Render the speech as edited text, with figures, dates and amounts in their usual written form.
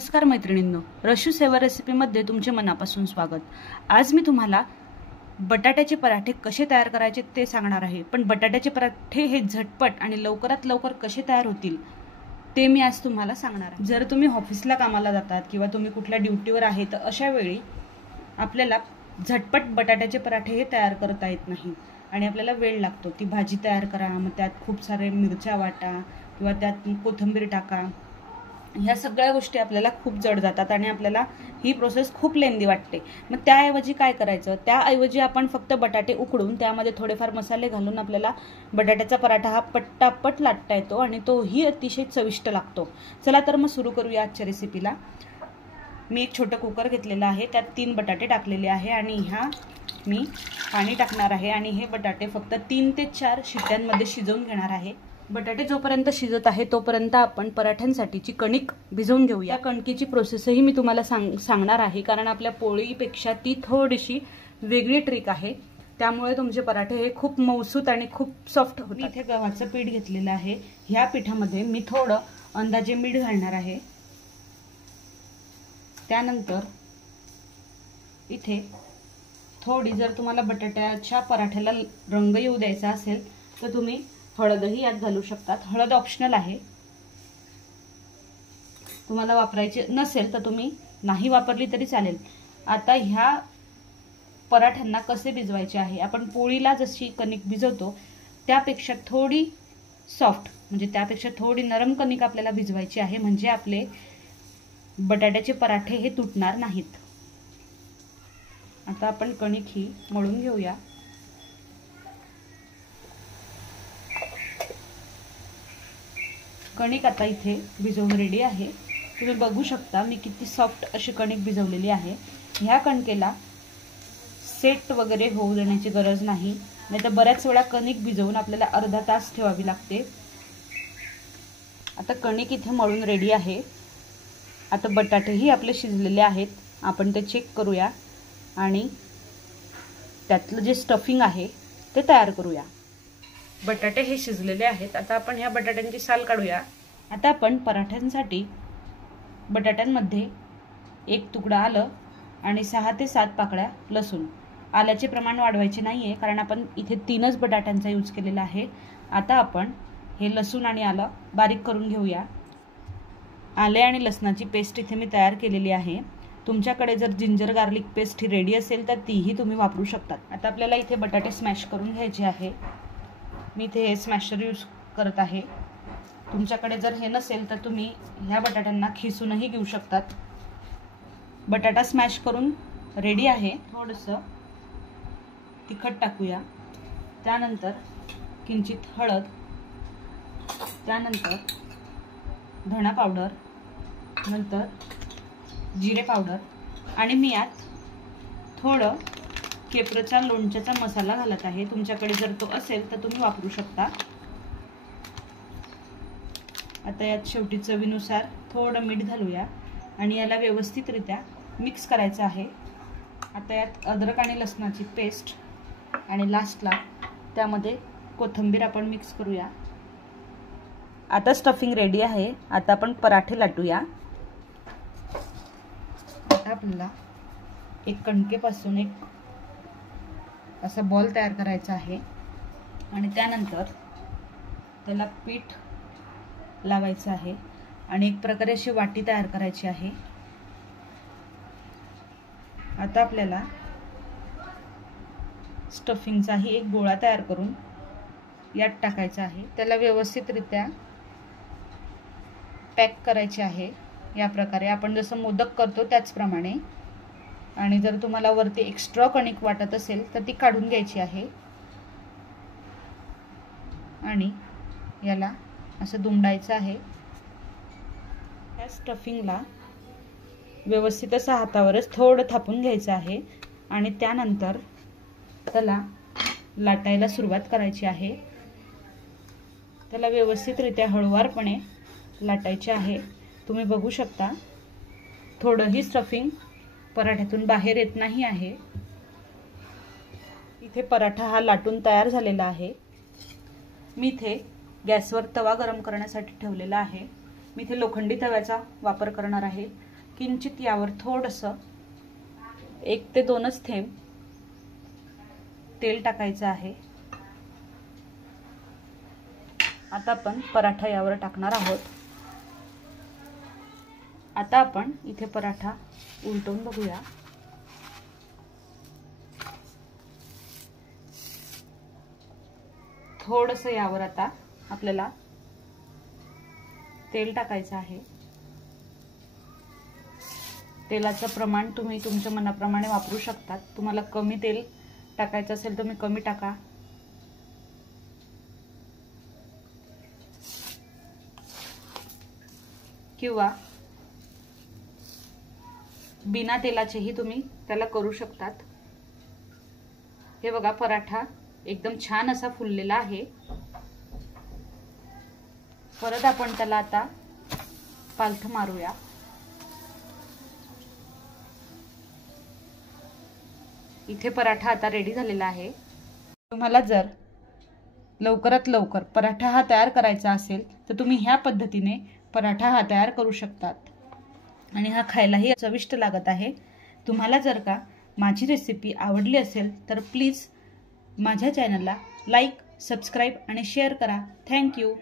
नमस्कार मैत्रिणींनो, रशू सेवा रेसिपीमध्ये तुमचे मनापासून स्वागत। आज मी तुम्हाला बटाट्याचे पराठे कसे तयार करायचे ते सांगणार आहे। पण बटाट्याचे पराठे हे झटपट आणि लवकरात लवकर कसे तयार होतील ते मी आज तुम्हाला सांगणार आहे। जर तुम्ही ऑफिसला कामाला जातात किंवा तुम्ही कुठल्या ड्युटीवर आहे तर अशा वेळी आपल्याला झटपट बटाट्याचे पराठे हे तयार करता येत नाही आणि आपल्याला वेळ लागतो। ती भाजी तयार करा, मग त्यात खूप सारे मिरच्या वाटा किंवा त्यात कोथिंबीर टाका, ह्या सगळ्या गोष्टी आपल्याला खूप जड जातात आणि आपल्याला ही प्रोसेस खूप लेंदी वाटते। मग त्याऐवजी काय करायचं, त्याऐवजी आपण फक्त बटाटे उकडून त्यामध्ये थोडेफार मसाले घालून आपल्याला बटाट्याचा पराठा हा पट्टापट लाटता येतो आणि तोही अतिशय चविष्ट लागतो। चला तर मग सुरू करूया आजच्या रेसिपीला। मी एक छोटा कुकर घेतलेला आहे, त्यात 3 बटाटे टाकलेले आहे आणि ह्या मी पाणी टाकणार आहे आणि हे बटाटे फक्त 3 ते 4 शिट्ट्यांमध्ये शिजवून घेणार आहे। बटाटे जोपर्यंत शिजत आहे तोपर्यंत आपण पराठ्यांसाठीची कणिक भिजवून घेऊया। कणकीची प्रोसेसही मी तुम्हाला सांगणार आहे, कारण आपल्या पोळीपेक्षा ती थोडीशी वेगळी ट्रिक आहे, त्यामुळे तुमचे पराठे हे खूप मऊसूत आणि खूप सॉफ्ट होतात। मी इथे गव्हाचं पीठ घेतलेलं आहे, ह्या पिठामध्ये मी थोडं अंदाजे मीठ घालणार आहे। त्यानंतर इथे थोडी, जर तुम्हाला बटाट्याच्या पराठ्याला रंग येऊ द्यायचा असेल तर तुम्ही हळदही यात घालू शकतात। हळद ऑप्शनल आहे, तुम्हाला वापरायचे नसेल तर तुम्ही नाही वापरली तरी चालेल। आता ह्या पराठ्यांना कसे भिजवायचे आहे, आपण पोळीला जशी कणिक भिजवतो त्यापेक्षा थोडी सॉफ्ट, म्हणजे त्यापेक्षा थोडी नरम कणिक आपल्याला भिजवायची आहे, म्हणजे आपले बटाट्याचे पराठे हे तुटणार नाहीत। आता आपण कणिक ही मळून घेऊया। कणिक आता इथे भिजवून रेडी आहे, तुम्ही बघू शकता मी किती सॉफ्ट अशी कणिक भिजवलेली आहे। ह्या कणकेला सेट वगैरे होऊ देण्याची गरज नाही, नाहीतर बऱ्याच वेळा कणिक भिजवून आपल्याला अर्धा तास ठेवावी लागते। आता कणिक इथे मळून रेडी आहे। आता बटाटेही आपले शिजलेले आहेत, आपण ते चेक करूया आणि त्यातलं जे स्टफिंग आहे ते तयार करूया। बटाटे हे शिजलेले आहेत, आता आपण ह्या बटाट्यांची साल काढूया। आता आपण पराठ्यांसाठी बटाट्यांमध्ये 1 तुकडा आलं आणि 6 ते 7 पाकळ्या लसूण, आल्याचे प्रमाण वाढवायचे नाहीये कारण आपण इथे 3च बटाट्यांचा यूज केलेला आहे। आता आपण हे लसूण आणि आलं बारीक करून घेऊया। आले आणि लसणाची पेस्ट इथे मी तयार केलेली आहे, तुमच्याकडे जर जिंजर गार्लिक पेस्ट ही रेडी असेल तर तीही तुम्ही वापरू शकतात। आता आपल्याला इथे बटाटे स्मॅश करून घ्यायचे आहे, मी इथे हे स्मॅशर यूज करत आहे। तुमच्याकडे जर हे नसेल तर तुम्ही ह्या बटाट्यांना खिसूनही घेऊ शकतात। बटाटा स्मॅश करून रेडी आहे। थोडंसं तिखट टाकूया, त्यानंतर किंचित हळद, त्यानंतर धणा पावडर, नंतर जिरे पावडर आणि मी यात थोडं केप्रचा लोणच्याचा मसाला घालत आहे, तुमच्याकडे जर तो असेल तर तुम्ही वापरू शकता। आता यात शेवटी चवीनुसार थोडं मीठ घालूया आणि याला व्यवस्थितरित्या मिक्स करायचं आहे। आता यात अद्रक आणि लसणाची पेस्ट आणि लास्टला त्यामध्ये कोथिंबीर आपण मिक्स करूया। आता स्टफिंग रेडी आहे, आता आपण पराठे लाटूया। आता आपल्याला एक कणकेपासून एक असा बॉल तयार करायचा आहे आणि त्यानंतर त्याला पीठ लावायचं आहे आणि एक प्रकारे अशी वाटी तयार करायची आहे। आता आपल्याला स्टफिंगचाही एक गोळा तयार करून यात टाकायचा आहे, त्याला व्यवस्थितरित्या पॅक करायचे आहे। या प्रकारे आपण जसं मोदक करतो त्याचप्रमाणे, आणि जर तुम्हाला वरती एक्स्ट्रा कणिक वाटत असेल तर ती काढून घ्यायची आहे आणि याला असं दुमडायचं आहे। या स्टफिंगला व्यवस्थित असं हातावरच थोडं थापून घ्यायचं आहे आणि त्यानंतर त्याला लाटायला सुरुवात करायची आहे। त्याला व्यवस्थितरित्या हळूवारपणे लाटायचे आहे। तुम्ही बघू शकता थोडंही स्टफिंग पराठ्यातून बाहेर येत नाही आहे। इथे पराठा हा लाटून तयार झालेला आहे। मी इथे गॅसवर तवा गरम करण्यासाठी ठेवलेला आहे। मी इथे लोखंडी तव्याचा वापर करणार आहे। किंचित यावर थोडंसं 1 ते 2च थेंब तेल टाकायचं आहे। आता आपण पराठा यावर टाकणार आहोत। आता आपण इथे पराठा उलटवून बघूया। थोडंसं यावर आता आपल्याला तेल टाकायचं आहे। तेलाचं प्रमाण तुम्ही तुमच्या मनाप्रमाणे वापरू शकता। तुम्हाला कमी तेल टाकायचं असेल तर तुम्ही कमी टाका, किंवा बिना तेलाचेही तुम्ही त्याला करू शकतात। हे बघा, पराठा एकदम छान असा फुललेला आहे। परत आपण त्याला आता पालथं मारूया। इथे पराठा आता रेडी झालेला आहे। तुम्हाला जर लवकरात लवकर पराठा हा तयार करायचा असेल तर तुम्ही ह्या पद्धतीने पराठा हा तयार करू शकतात आणि हा खायलाही चविष्ट लागत आहे। तुम्हाला जर का माझी रेसिपी आवडली असेल तर प्लीज माझ्या चॅनलला लाईक, सबस्क्राईब आणि शेअर करा। थँक्यू।